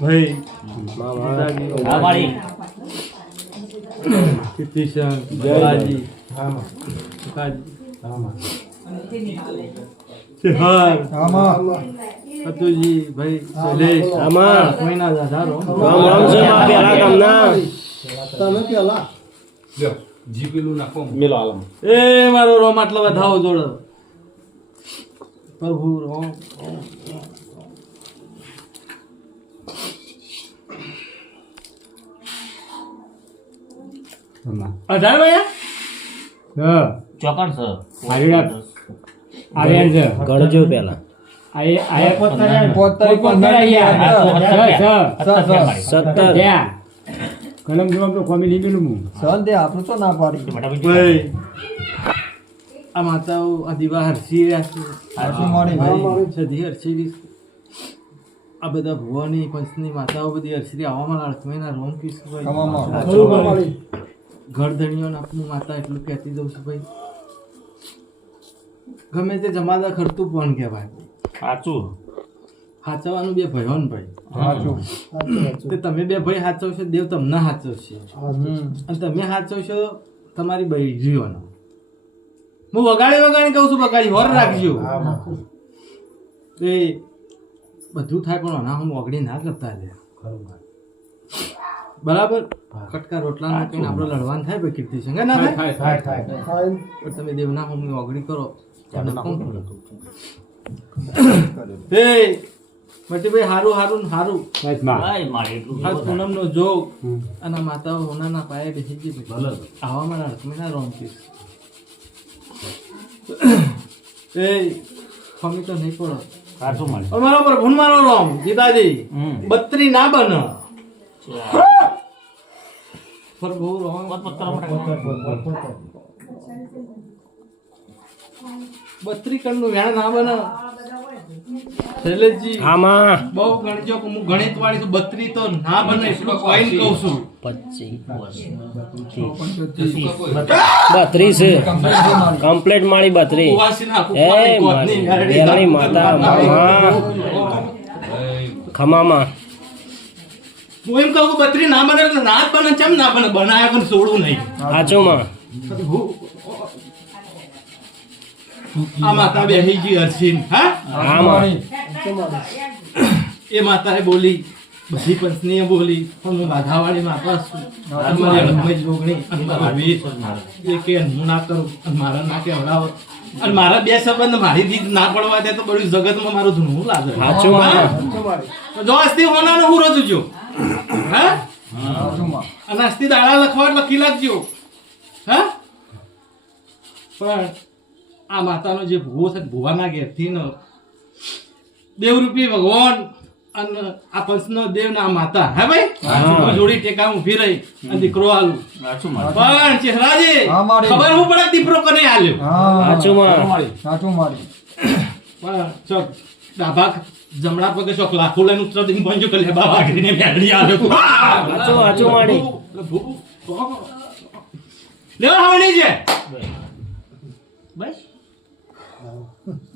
ભાઈ હા મારી કિશન બાલાજી સિહાર અતુજી ભાઈ શૈલેષ. આમાં. કોઈના રામ રામ છે માં પેલા ગામના એ મારો રોમ આટલો વધાવો જોડો. પ્રભુ રોમ અઢાર ભાઈ ચોકણ છે. આર્યન છે ગણજો પેલા. આ આ પોતાની તો કોમી અહીંયા અત્યારે સત્તર ત્યાં દે જોવા તો ના પાડી. ભાઈ આ માતાઓ આ દીવા હરસી રહ્યા છે. સધી હરસી રહી આ બધા ભુવાની પંચની માતાઓ બધી હરસી આવવામાં અર્થમયના રોમ કિશોરભાઈ ઘરધણીઓને આપણું માતા એટલું કહેતી દઉં છું ભાઈ. ગમે તે જમાદાર ખર્ચું પણ કહેવાય. સાચું. હાચવવાનું બે ભયો ને ભાઈ. તે તમે બે ભાઈ હાચવશો દેવ તમને હાચવશે. અને તમે હાચવશો તમારી બૈરીઓનો હું વગાડી વગાડી કહું છું વગાડી હોર રાખજો. એ બધું થાય પણ આના હું વગડી ના કરતા લે બરાબર? કટકા રોટલા ના કહીને આપણે લડવાનું થાય ભાઈ કીર્તિ સંગે ના થાય પણ તમે દેવના હું ઓગળી કરો. તમને કોણ કરે? એ મટીભાઈ હારું હારું હારું. બસમાં ભાઈ મારી એટલું આ ખબર પૂનમનો જોગ. અને માતાઓ હોનાના પાયે બેસી ગઈ ભાઈ. ના રોમ કે એ ખમી તો નહીં પડો. સાચું મારી. અમારો પર ભૂન મારો રોમ ગીતાજી. બત્રી ના બન. પર બહુ રોમ. બત્રી કણનું વેણ ના બન. શૈલેષજી આમાં. બહુ ગણજો કે હું ગણિત વાળી છું બત્રી તો ના બને એટલું કહીને કહું છું. બત્રીસ. કમ્પ્લેટ માળી બત્રીસ એ બેલણી માતા મામા. ખમામાં. હું એમ કહું કે બત્રી ના બને ના બને ચમ ના બને? બનાયા પણ છોડવું નહીં. સાચુમાં આ માતા બેહી ગઈ હરસીન હા? એ માતાએ બોલી બધી પત્નીએ બોલી પણ હું બાધાવાળી માતા છું. અમારી રમજ જોગણી અને મારા વીર. એ કે હું ના કરું અને મારા ના કેવડાવો અને મારા બે સંબંધ મારી રીત ના પડવા દે તો બધું જગતમાં મારું ધૂણવું લાગે. જો અસ્તી હોના હું રોજ જો હા? અને અસ્તી દાડા લખવા લખી લાગજો. હા? પણ આ માતાનો જે ભૂવો છે ભૂવાના ઘેરથી ન દેવરૂપી ભગવાન અને આ પંચનો દેવ ના માતા. હે ભાઈ? જોડી ટેકા ઊભી રહી અને દીકરો આલું. પણ ચેહરાજી ખબર હું પડે દીકરો કને આલ્યો? સાચુમાં પણ ચોક ડાભા જમણા પગે ચોક લાખો લઈને ઉતરો દીન પંજો કલે લેબા વાગડીને મેડડી આવ્યો સાચું સાચું મારી લેવા હવણી છે. બસ. Oh.